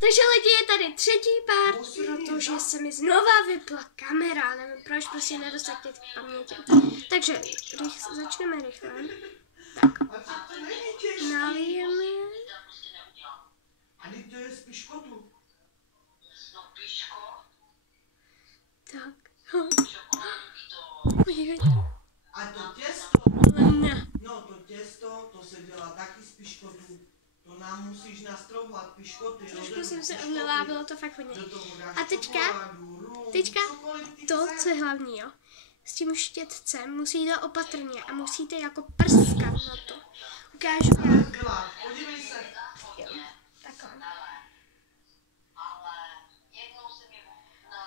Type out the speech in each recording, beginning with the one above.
Takže lidi, je tady třetí part, protože se mi znova vypla kamera, nevím proč, prostě nedostatek paměti. Takže začneme rychle. Tak, nalijeme. Ani to je z piškotu. Tak. Podívejte. A to těsto, no to těsto, to se dělá taky z piškotu. To nám musíš nastrouhat piškoty. Trošku jsem se omlila, bylo to fakt hodně. A teďka to, co je hlavní, jo. S tím štětcem musíte opatrně a musíte jako prskat na to. Ukážu jak. Podívej se. Jo, takhle.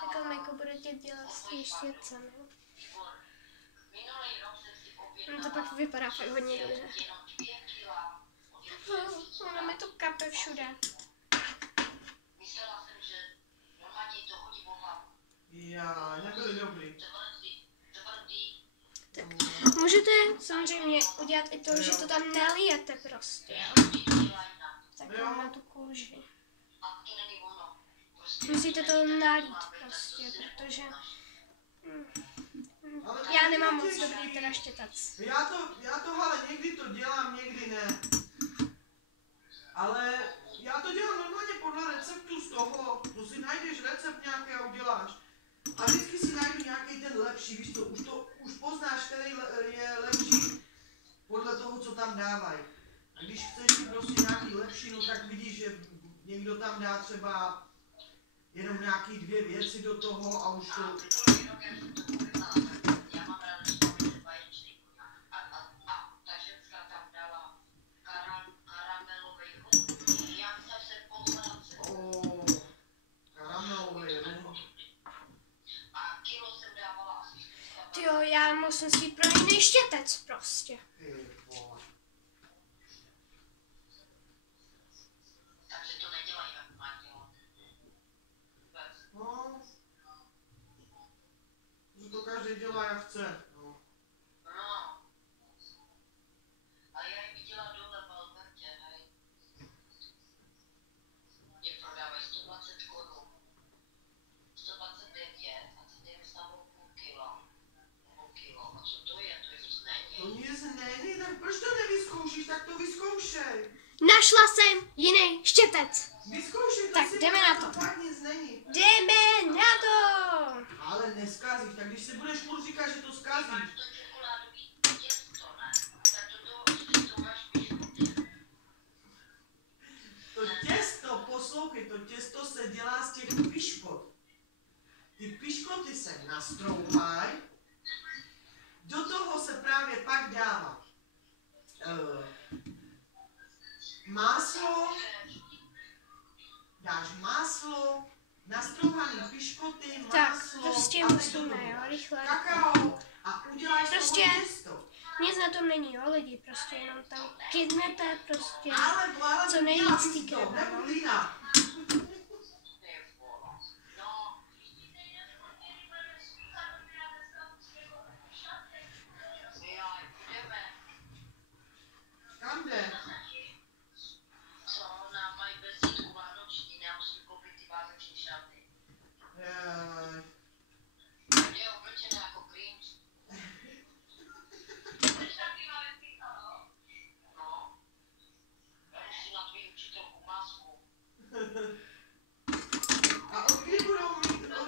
Takhle jako budete dělat s tím štětcem, jo. No to pak vypadá fakt hodně dobře. Ono mi to kape všude. Já, nebyli dobrý. Tak, můžete samozřejmě udělat i to, že to tam nalijete prostě, jo. Takhle na tu kůži. Musíte to nalít prostě, protože já nemám moc dobrý teda štětac. Já to ale někdy to dělám, někdy ne. Ale já to dělám normálně podle receptu z toho. To si najdeš recept nějaký a uděláš. A vždycky si najdu nějaký ten lepší, víš co, už poznáš, který je lepší podle toho, co tam dávají. A když chceš si prostě nějaký lepší, no tak vidíš, že někdo tam dá třeba jenom nějaký 2 věci do toho a už to... Jo, já musím si pro jiný štětec prostě. Takže to nedělají, jak má dělat. No, že to každý dělá, jak chce. No. A já jim viděla dole v Albertě, hej. Mě prodávají 120 korun. 129 a ty jdeme s námi půl kila. A co to je? To nic není. To nic není, tak proč to nevyzkoušíš? Tak to vyzkoušej. Našla jsem jiný štětec. Vyzkoušej, to tak si jdeme na to. Fakt nic není. Jdeme na to. Ale neskazíš, tak když si budeš furt říkat, že to zkazíš. To těsto, poslouchej, to těsto se dělá z těch piškot. Ty piškoty se nastrouhají, do toho se právě pak dává máslo, dáš máslo, nastrouhané piškoty, máslo, tak, prostě musíme, jo, rychle. Kakao a uděláš prostě toho těsto. Nic na tom není, jo, lidi, prostě jenom tam kydnete prostě, ale co nejvíc týká. Kam jde? Co nám mají bezítku vánoční, já musím koupit ty vánoční šaty. Je oblečené jako Grinch. No. Já musím na tvým učitelku masku. A od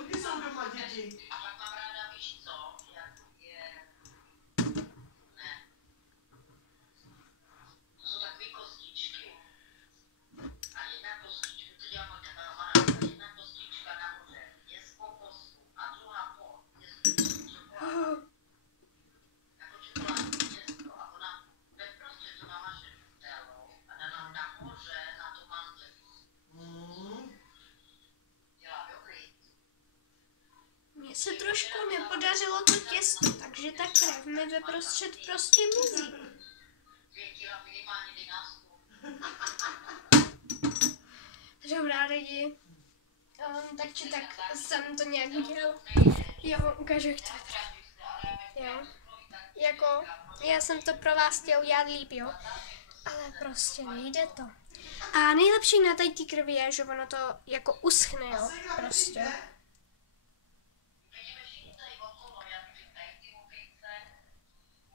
kdy jsou doma děti? A pak mám ráda, víš co, jak je... Ne. To jsou takový kostičky. A jedna kostička, to dělám od kamaráda, jedna kostička nahoře je z kokosu a druhá je z čokolády. Jako čokoládní těsto a ona bezprostředně to namaže telou a dá nám nahoře na to mandlí. Dělá dobrý. Mně se trošku nepodařilo to těsto, takže ta krev mi vyprostřed prostě mizí. 2 kila minimálně dej na stůl. Dobrá lidi, tak či tak jsem to nějak udělal. Jo, ukážu, jak to vypadá. Jo, jako já jsem to pro vás chtěl udělat líp, jo, ale prostě nejde to. A nejlepší na tady té krvi je, že ono to jako uschne, jo, prostě. Vidíme všichni tady okolo, jak říkají ty opice.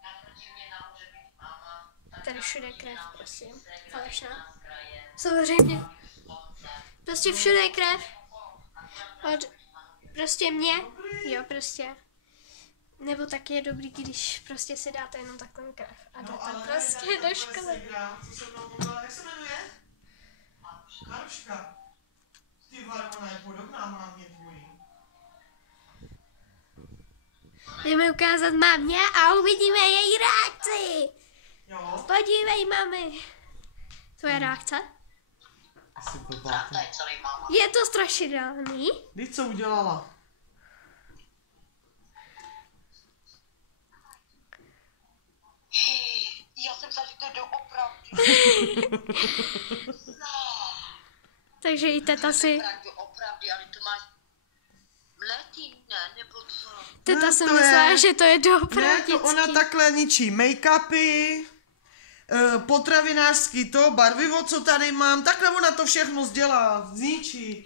Naproti mě nahoře být máma. Tady všude krev, prosím. Falešná. Samozřejmě. Prostě všude je krev. Od prostě mě, jo, prostě. Nebo tak je dobrý, když prostě si dáte jenom takovou krev. A jdete prostě do školy. Co se mnou mluvila, jak se jmenuje? Karuška. Ty vole, ona je podobná mámě tvojí. Jdeme ukázat mámě a uvidíme její reakci. Jo? Podívej, mami. Tvoje reakce? Asi Pravda je celý máma. Je to strašidelný. Víš, co udělala? Já jsem se, že to je doopravdy. Takže i teta si, Doopravdy, ale to máš mletý, ne? Nebo co? teta No, si to myslela, je- že to je Ne, doopravdy. to ona takhle ničí make-upy, potravinářský to, barvivo, co tady mám, takhle ona to všechno zdělá, zničí.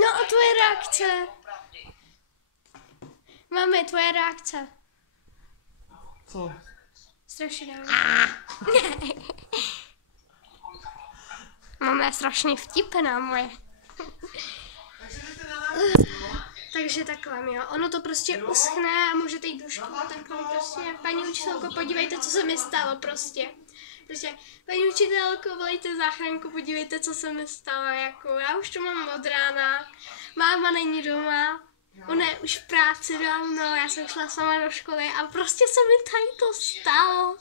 No a tvoje reakce? Doopravdy. Mami, tvoje reakce. Co? Strašidelný. Mama je strašně vtipná moje. Takže jdete na nákup, jo? Takže takhle, jo. Ono to prostě uschne a můžete jít do školy. Takhle prostě, paní učitelko, podívejte, co se mi stalo prostě. Prostě, paní učitelko, volejte záchranku, podívejte, co se mi stalo. Jako, já už to mám od rána, máma není doma, ona je už v práci dávno, já jsem šla sama do školy a prostě se mi tady to stalo.